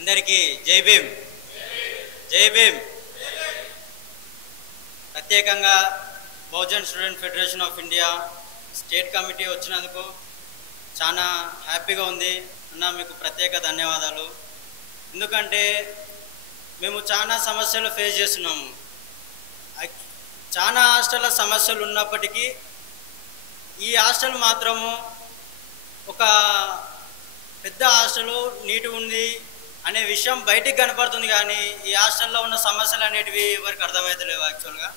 అందరికీ జై భీమ్. జై భీమ్. ప్రత్యేకంగా Bahujan student federation of India state committee వచ్చినందుకు చాలా హ్యాపీగా ఉంది అన్న. మీకు ప్రత్యేక ధన్యవాదాలు. ఎందుకంటే మేము చాలా సమస్యలు ఫేస్ చేస్తున్నాము. చాలా హాస్టల్ల సమస్యలు ఉన్నప్పటికీ ఈ హాస్టల్ మాత్రము ఒక పెద్ద హాస్టల్ నీటి ఉంది అనే విషయం బయటికి కనపడుతుంది, కానీ ఈ హాస్టల్లో ఉన్న సమస్యలు అనేటివి ఎవరికి అర్థమవుతలేవు. యాక్చువల్గా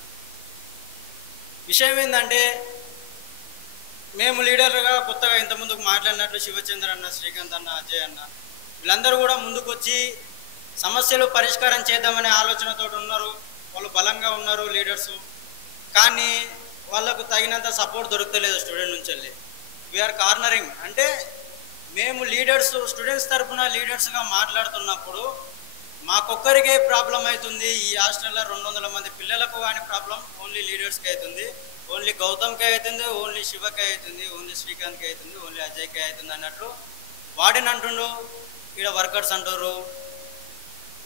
విషయం ఏంటంటే, మేము లీడర్గా కొత్తగా ఇంతకుముందుకు మాట్లాడినట్లు శివచంద్ర అన్న, శ్రీకాంత్ అన్న, అజయ్ అన్న వీళ్ళందరూ కూడా ముందుకు వచ్చి సమస్యలు పరిష్కారం చేద్దామనే ఆలోచనతో ఉన్నారు. వాళ్ళు బలంగా ఉన్నారు లీడర్సు, కానీ వాళ్ళకు తగినంత సపోర్ట్ దొరకలేదు స్టూడెంట్ నుంచి వెళ్ళి. వీఆర్ కార్నరింగ్ అంటే మేము లీడర్స్ స్టూడెంట్స్ తరఫున లీడర్స్గా మాట్లాడుతున్నప్పుడు మాకొక్కరికే ప్రాబ్లం అవుతుంది. ఈ హాస్టల్లో 200 మంది పిల్లలకు కానీ ప్రాబ్లం ఓన్లీ లీడర్స్కి అవుతుంది, ఓన్లీ గౌతమ్కి అవుతుంది, ఓన్లీ శివకి అవుతుంది, ఓన్లీ శ్రీకాంత్కి అవుతుంది, ఓన్లీ అజయ్కి అవుతుంది అన్నట్లు వాడిని అంటుండు. ఇక్కడ వర్కర్స్ అంటారు.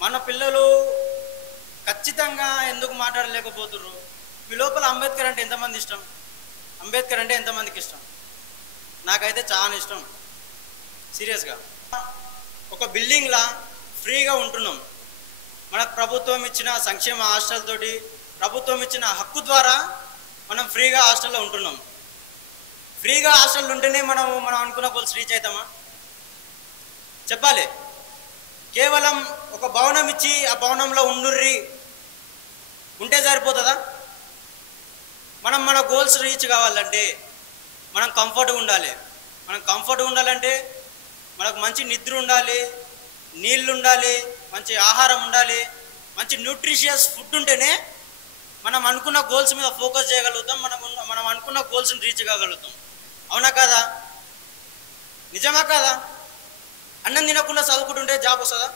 మన పిల్లలు ఖచ్చితంగా ఎందుకు మాట్లాడలేకపోతున్నారు? మీ లోపల అంబేద్కర్ అంటే ఎంతమంది ఇష్టం? అంబేద్కర్ అంటే ఎంతమందికి ఇష్టం? నాకైతే చాలా ఇష్టం. సీరియస్గా ఒక బిల్డింగ్లా ఫ్రీగా ఉంటున్నాం. మనకు ప్రభుత్వం ఇచ్చిన సంక్షేమ హాస్టల్ తోటి, ప్రభుత్వం ఇచ్చిన హక్కు ద్వారా మనం ఫ్రీగా హాస్టల్లో ఉంటున్నాం. ఫ్రీగా హాస్టల్ ఉంటేనే మనం అనుకున్న గోల్స్ రీచ్ అవుతామా? చెప్పాలి. కేవలం ఒక భవనం ఇచ్చి ఆ భవనంలో ఉండుర్రి ఉంటే సరిపోతుందా? మనం మన గోల్స్ రీచ్ కావాలంటే మనం కంఫర్ట్గా ఉండాలి. మనం కంఫర్ట్గా ఉండాలంటే మనకు మంచి నిద్ర ఉండాలి, నీళ్ళు ఉండాలి, మంచి ఆహారం ఉండాలి, మంచి న్యూట్రిషియస్ ఫుడ్ ఉంటేనే మనం అనుకున్న గోల్స్ మీద ఫోకస్ చేయగలుగుతాం. మనం అనుకున్న గోల్స్ని రీచ్ కాగలుగుతాం. అవునా కాదా? నిజమా కాదా? అన్నం తినకుండా చదువుకుంటుంటే జాబ్ వస్తుందా?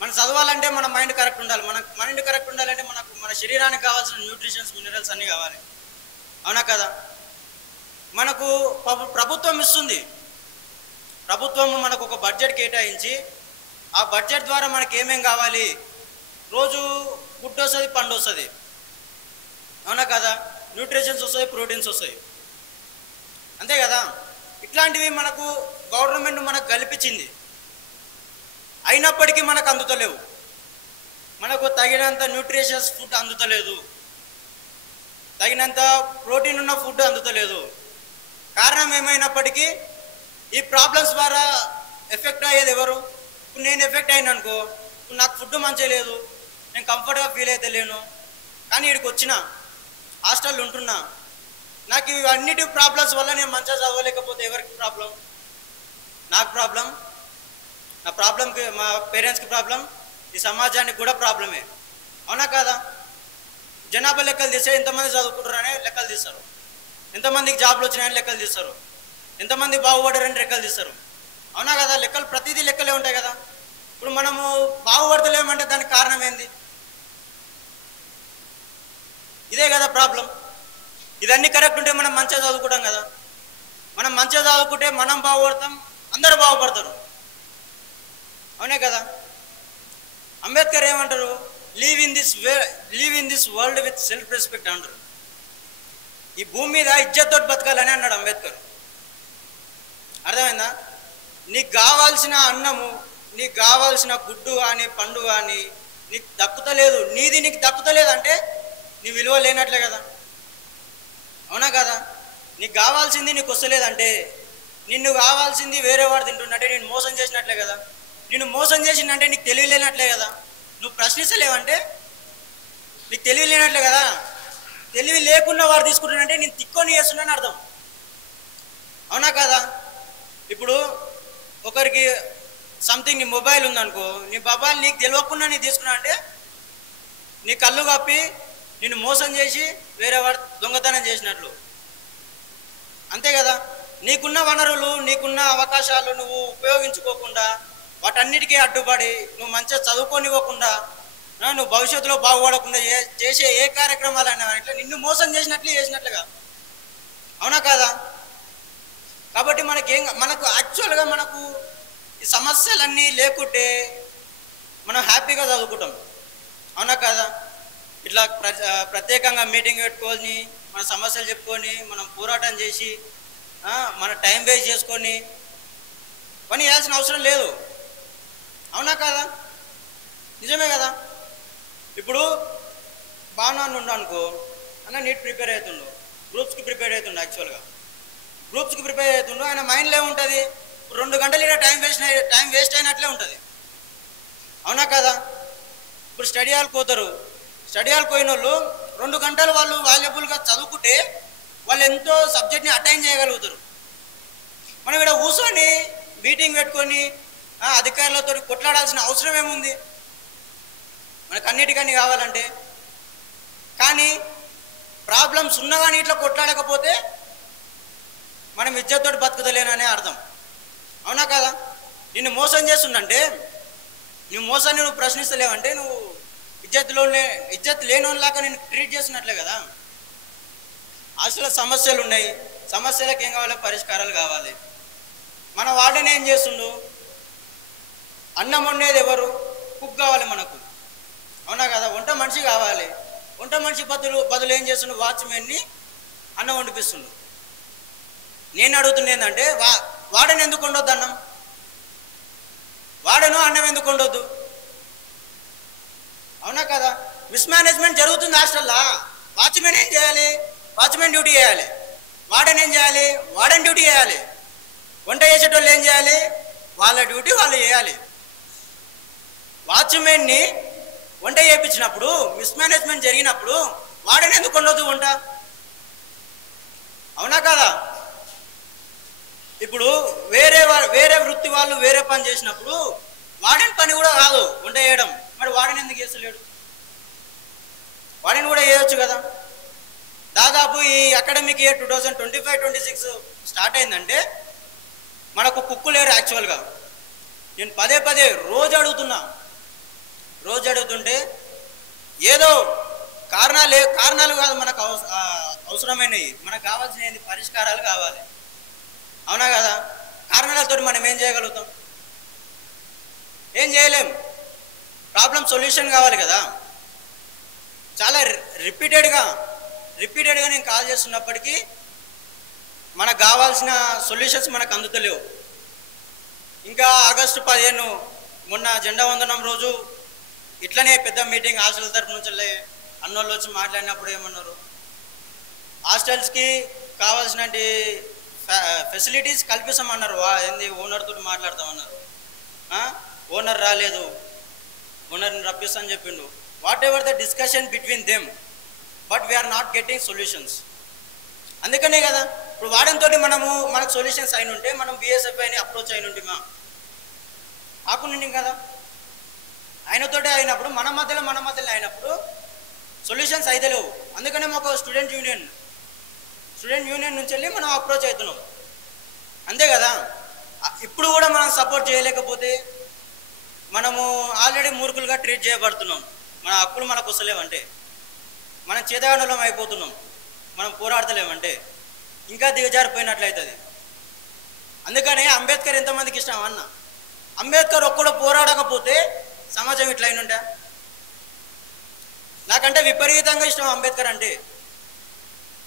మనం చదవాలంటే మన మైండ్ కరెక్ట్ ఉండాలి. మన మైండ్ కరెక్ట్ ఉండాలంటే మన శరీరానికి కావాల్సిన న్యూట్రిషన్స్, మినరల్స్ అన్నీ కావాలి. అవునా కదా? మనకు ప్రభుత్వం ఇస్తుంది. ప్రభుత్వం మనకు ఒక బడ్జెట్ కేటాయించి ఆ బడ్జెట్ ద్వారా మనకి ఏమేం కావాలి, రోజు గుడ్డు వస్తుంది, పండు వస్తుంది. అవునా కదా? న్యూట్రిషన్స్ వస్తాయి, ప్రోటీన్స్ వస్తాయి. అంతే కదా? ఇట్లాంటివి మనకు గవర్నమెంట్ మనకు కల్పించింది. అయినప్పటికీ మనకు అందుతలేవు. మనకు తగినంత న్యూట్రిషియస్ ఫుడ్ అందుతలేదు, తగినంత ప్రోటీన్ ఉన్న ఫుడ్ అందుతలేదు. కారణం ఏమైనప్పటికీ ఈ ప్రాబ్లమ్స్ ద్వారా ఎఫెక్ట్ అయ్యేది ఎవరు? ఇప్పుడు నేను ఎఫెక్ట్ అయినా అనుకో, ఇప్పుడు నాకు ఫుడ్ మంచిగా లేదు, నేను కంఫర్ట్గా ఫీల్ అయితే లేను, కానీ ఇక్కడికి వచ్చిన హాస్టల్లో ఉంటున్నా, నాకు ఇవన్నిటి ప్రాబ్లమ్స్ వల్ల నేను మంచిగా చదవలేకపోతే ఎవరికి ప్రాబ్లం? నాకు ప్రాబ్లం, నా ప్రాబ్లంకి మా పేరెంట్స్కి ప్రాబ్లం, ఈ సమాజానికి కూడా ప్రాబ్లమే. అవునా కాదా? జనాభా లెక్కలు తీస్తే ఎంతమంది చదువుకుంటారనే లెక్కలు తీస్తారు, ఎంతమందికి జాబ్లు వచ్చినాయని లెక్కలు తీస్తారు, ఎంతమంది బాగుపడారని లెక్కలు తీస్తారు. అవునా కదా? లెక్కలు ప్రతిదీ లెక్కలే ఉంటాయి కదా. ఇప్పుడు మనము బాగుపడతలేమంటే దానికి కారణం ఏంది? ఇదే కదా ప్రాబ్లం. ఇదన్నీ కరెక్ట్ ఉంటే మనం మంచిగా చదువుకుంటాం కదా. మనం మంచిగా చదువుకుంటే మనం బాగుపడతాం, అందరూ బాగుపడతారు. అవునే కదా? అంబేద్కర్ ఏమంటారు? Live in this world with self respect అంటారు. ఈ భూమి మీద ఇజ్జత్ తోటి బతకాలని అన్నాడు అంబేద్కర్. అర్థమైందా? నీకు కావాల్సిన అన్నము, నీకు కావాల్సిన గుడ్డు కానీ పండు కానీ నీకు దక్కుతలేదు, నీది నీకు దక్కుతలేదు అంటే నీ విలువ లేనట్లే కదా. అవునా కదా? నీకు కావాల్సింది నీకు వస్తలేదంటే, నిన్ను కావాల్సింది వేరే వాడు తింటున్నట్టే నేను మోసం చేసినట్లే కదా. నిన్ను మోసం చేసిందంటే నీకు తెలివి లేనట్లే కదా. నువ్వు ప్రశ్నిస్తలేవంటే నీకు తెలివి లేనట్లే కదా. తెలివి లేకుండా వాడు తీసుకుంటున్నంటే నేను తిక్కొని చేస్తున్నాను అర్థం. అవునా కదా? ఇప్పుడు ఒకరికి సంథింగ్ నీ మొబైల్ ఉందనుకో, నీ మొబైల్ నీకు తెలియకుండా నీ తీసుకున్నా అంటే నీ కళ్ళు కప్పి నిన్ను మోసం చేసి వేరే వాడు దొంగతనం చేసినట్లు. అంతే కదా? నీకున్న వనరులు, నీకున్న అవకాశాలు నువ్వు ఉపయోగించుకోకుండా వాటన్నిటికీ అడ్డుపడి నువ్వు మంచిగా చదువుకోనివ్వకుండా, నువ్వు భవిష్యత్తులో బాగుపడకుండా చేసే ఏ కార్యక్రమాలైనా ఇట్లా నిన్ను మోసం చేసినట్లుగా. అవునా కాదా? కాబట్టి మనకు యాక్చువల్గా మనకు ఈ సమస్యలన్నీ లేకుంటే మనం హ్యాపీగా చదువుకుంటాం, అవునా కదా? ఇట్లా ప్రత్యేకంగా మీటింగ్ పెట్టుకొని మన సమస్యలు చెప్పుకొని మనం పోరాటం చేసి మన టైం వేస్ట్ చేసుకొని పని చేయాల్సిన అవసరం లేదు, అవునా కదా? నిజమే కదా? ఇప్పుడు బాణాన్ని ఉండు అనుకో అన్న, నీట్ ప్రిపేర్ అవుతుండు, గ్రూప్స్కి ప్రిపేర్ అవుతుండు, యాక్చువల్గా గ్రూప్స్కి ప్రిపేర్ అవుతుండు, ఆయన మైండ్లో ఏముంటుంది, 2 గంటలు ఇలా టైం వేస్ట్ అయినట్లే ఉంటుంది, అవునా కదా? ఇప్పుడు స్టడీ హాల్కి పోతారు, స్టడీ హాల్కి పోయిన వాళ్ళు 2 గంటలు వాళ్ళు వాల్యుబుల్గా చదువుకుంటే వాళ్ళు ఎంతో సబ్జెక్ట్ని అటైన్ చేయగలుగుతారు. మనం ఇక్కడ కూర్చొని మీటింగ్ పెట్టుకొని అధికారులతో కొట్లాడాల్సిన అవసరం ఏముంది మనకు అన్నిటికన్నీ కావాలంటే? కానీ ప్రాబ్లమ్స్ ఉన్నా కానీ ఇట్లా కొట్లాడకపోతే మనం ఇజ్జత్ బతుకుతలేననే అర్థం, అవునా కదా? నిన్ను మోసం చేస్తుందంటే నువ్వు మోసాన్ని నువ్వు ప్రశ్నిస్తలేవంటే నువ్వు ఇజ్జత్ లేనోళ్ళలాగా నేను ట్రీట్ చేస్తున్నట్లే కదా. అసలు సమస్యలు ఉన్నాయి, సమస్యలకు ఏం కావాలి, పరిష్కారాలు కావాలి. మన వార్డెన్ ఏం చేస్తుండు, అన్నం వండేది ఎవరు, కుక్ కావాలి మనకు, అవునా కదా? వంట మనిషి కావాలి, వంట మనిషి బదులు ఏం చేస్తుండు, వాచ్మెన్ని అన్నం వండిపిస్తుండు. నేను అడుగుతున్నా ఏంటంటే వార్డెన్ ఎందుకు ఉండొద్దు, వాడను అన్నం ఎందుకు ఉండొద్దు, అవునా కదా? మిస్మేనేజ్మెంట్ జరుగుతుంది హాస్టల్లో. వాచ్మెన్ ఏం చేయాలి, వాచ్మెన్ డ్యూటీ చేయాలి, వార్డెన్ ఏం చేయాలి, వార్డెన్ డ్యూటీ చేయాలి, వంట చేసేటోళ్ళు ఏం చేయాలి, వాళ్ళ డ్యూటీ వాళ్ళు చేయాలి. వాచ్మెన్ని వంట చేయించినప్పుడు మిస్మేనేజ్మెంట్ జరిగినప్పుడు వార్డెన్ ఎందుకు ఉండొద్దు వంట, అవునా కదా? ఇప్పుడు వేరే వృత్తి వాళ్ళు వేరే పని చేసినప్పుడు వార్డెన్ పని కూడా కాదు వంట చేయడం, మరి వార్డెన్ ఎందుకు చేస్తలేడు? వార్డెన్ కూడా చేయొచ్చు కదా. దాదాపు ఈ అకాడమిక్ ఇయర్ 2025-26 స్టార్ట్ అయిందంటే మనకు కుక్కు లేరు. యాక్చువల్గా నేను పదే రోజు అడుగుతుంటే ఏదో కారణాలు కాదు మనకు అవసరమైనవి, మనకు కావాల్సిన పరిష్కారాలు కావాలి, అవునా కదా? కారణాలతో మనం ఏం చేయగలుగుతాం, ఏం చేయలేం. ప్రాబ్లం సొల్యూషన్ కావాలి కదా. చాలా రిపీటెడ్గా నేను కాల్ చేస్తున్నప్పటికీ మనకు కావాల్సిన సొల్యూషన్స్ మనకు అందుతలేవు. ఇంకా ఆగస్టు 15 మొన్న జెండా వందనం రోజు ఇట్లనే పెద్ద మీటింగ్ హాస్టల్ తరఫు నుంచి అన్నోళ్ళు వచ్చి మాట్లాడినప్పుడు ఏమన్నారు, హాస్టల్స్కి కావాల్సిన ఫెసిలిటీస్ కల్పిస్తామన్నారు. ఏంది ఓనర్తో మాట్లాడతామన్నారు, ఓనర్ రాలేదు, ఓనర్ని రప్పిస్తామని చెప్పిండు. Whatever the discussion between them, but we are not getting solutions. అందుకనే కదా ఇప్పుడు వార్డెన్ తోటి మనకు సొల్యూషన్స్ అయిన ఉంటే మనం బిఎస్ఎఫ్ఐని అప్రోచ్ అయిన ఉంటే కాకుండా కదా. ఆయనతోటే అయినప్పుడు మన మధ్యలో అయినప్పుడు సొల్యూషన్స్ అయితే లేవు. అందుకనే మాకు స్టూడెంట్ యూనియన్ నుంచి వెళ్ళి మనం అప్రోచ్ అవుతున్నాం, అంతే కదా. ఇప్పుడు కూడా మనం సపోర్ట్ చేయలేకపోతే మనము ఆల్రెడీ మూర్ఖులుగా ట్రీట్ చేయబడుతున్నాం. మన హక్కులు మనకు వస్తలేమంటే, మనం చేతగానులం అయిపోతున్నాం, మనం పోరాడతలేమంటే ఇంకా దిగజారిపోయినట్లయితుంది. అందుకని అంబేద్కర్ ఎంతమందికి ఇష్టం అన్న, అంబేద్కర్ ఒక్కడు పోరాడకపోతే సమాజం ఇట్లా అయినుంటా. నాకంటే విపరీతంగా ఇష్టం అంబేద్కర్ అంటే.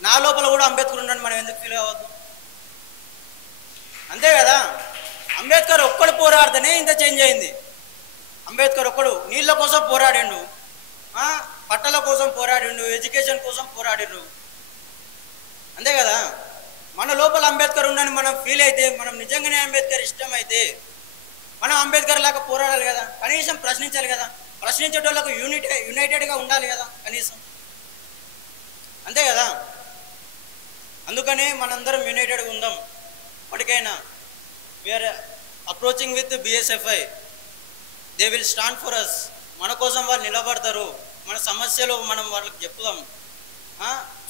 నా లోపల కూడా అంబేద్కర్ ఉన్నాడు, మనం ఎందుకు ఫీల్ అవ్వద్దు, అంతే కదా. అంబేద్కర్ ఒక్కడు పోరాడితేనే ఇంత చేంజ్ అయింది. అంబేద్కర్ ఒక్కడు నీళ్ళ కోసం పోరాడిండు, పట్టల కోసం పోరాడిండు, ఎడ్యుకేషన్ కోసం పోరాడిండు, అంతే కదా. మన లోపల అంబేద్కర్ ఉందని మనం ఫీల్ అయితే, మనం నిజంగానే అంబేద్కర్ ఇష్టం అయితే మనం అంబేద్కర్ లాగా పోరాడాలి కదా, కనీసం ప్రశ్నించాలి కదా. ప్రశ్నించేటోళ్ళకు యునైటెడ్గా ఉండాలి కదా కనీసం, అంతే కదా. అందుకనే మనందరం యునైటెడ్గా ఉందాం. ఇప్పటికైనా we are approaching with BSFI, they will stand for us. మన కోసం వాళ్ళు నిలబడతారు, మన సమస్యలు మనం వాళ్ళకి చెప్తాం.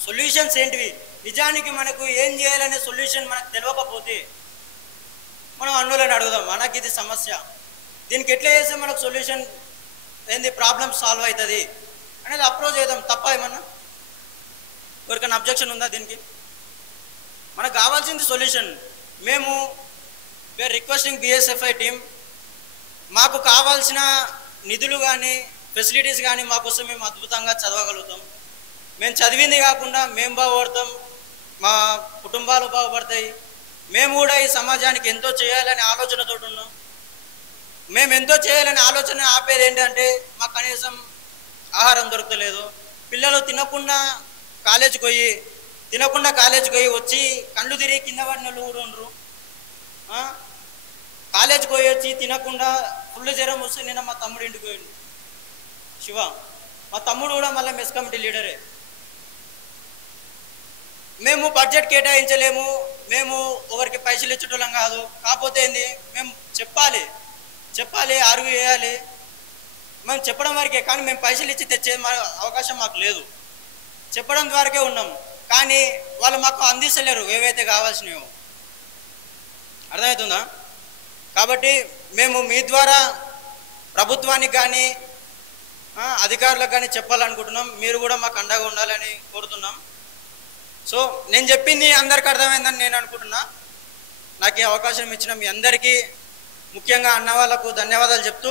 సొల్యూషన్స్ ఏంటివి, నిజానికి మనకు ఏం చేయాలనే సొల్యూషన్ మనకు తెలియకపోతే మనం అన్నులను అడుగుదాం, మనకి ఇది సమస్య, దీనికి ఎట్లా చేస్తే మనకు సొల్యూషన్ ఏంది, ప్రాబ్లమ్ సాల్వ్ అవుతుంది అనేది అప్రోచ్ చేద్దాం. తప్ప ఏమన్నా ఎవరికైనా అబ్జెక్షన్ ఉందా దీనికి? మనకు కావాల్సింది సొల్యూషన్. వీఆర్ రిక్వెస్టింగ్ బిఎస్ఎఫ్ఐ టీమ్ మాకు కావాల్సిన నిధులు కానీ ఫెసిలిటీస్ కానీ మాకోసం మేము అద్భుతంగా చదవగలుగుతాం. మేము చదివింది కాకుండా మేము బాగుపడతాం, మా కుటుంబాలు బాగుపడతాయి. మేము కూడా ఈ సమాజానికి ఎంతో చేయాలనే ఆలోచనతో ఉన్నాం. మేము ఎంతో చేయాలనే ఆలోచన ఆపేది ఏంటంటే మాకు కనీసం ఆహారం దొరకలేదు. పిల్లలు తినకుండా కాలేజీకి పోయి వచ్చి కళ్ళు తిరిగి కింద పడిన వాళ్ళు కూడా ఉండరు. కాలేజీకి పోయి వచ్చి తినకుండా ఫుల్ జ్వరం వస్తే నిన్న మా తమ్ముడు ఇంటికి పోయిండు శివ. మా తమ్ముడు కూడా మళ్ళీ మెస్ కమిటీ లీడరే. మేము బడ్జెట్ కేటాయించలేము, మేము ఒకరికి పైసలు ఇచ్చేటోళ్ళం కాదు. కాకపోతే ఏంది, మేము చెప్పాలి ఆర్గ్యూ చేయాలి, మేము చెప్పడం వరకే. కానీ మేము పైసలు ఇచ్చి తెచ్చే అవకాశం మాకు లేదు, చెప్పడం వరకే ఉన్నాం. కానీ వాళ్ళు మాకు అందిస్తలేరు ఏవైతే కావాల్సినవో. అర్థమవుతుందా? కాబట్టి మేము మీ ద్వారా ప్రభుత్వానికి కానీ అధికారులకు కానీ చెప్పాలనుకుంటున్నాం. మీరు కూడా మాకు అండగా ఉండాలని కోరుతున్నాం. సో నేను చెప్పింది అందరికీ అర్థమైందని నేను అనుకుంటున్నా. నాకు ఈ అవకాశం ఇచ్చిన మీ అందరికీ, ముఖ్యంగా అన్న వాళ్ళకు ధన్యవాదాలు చెప్తూ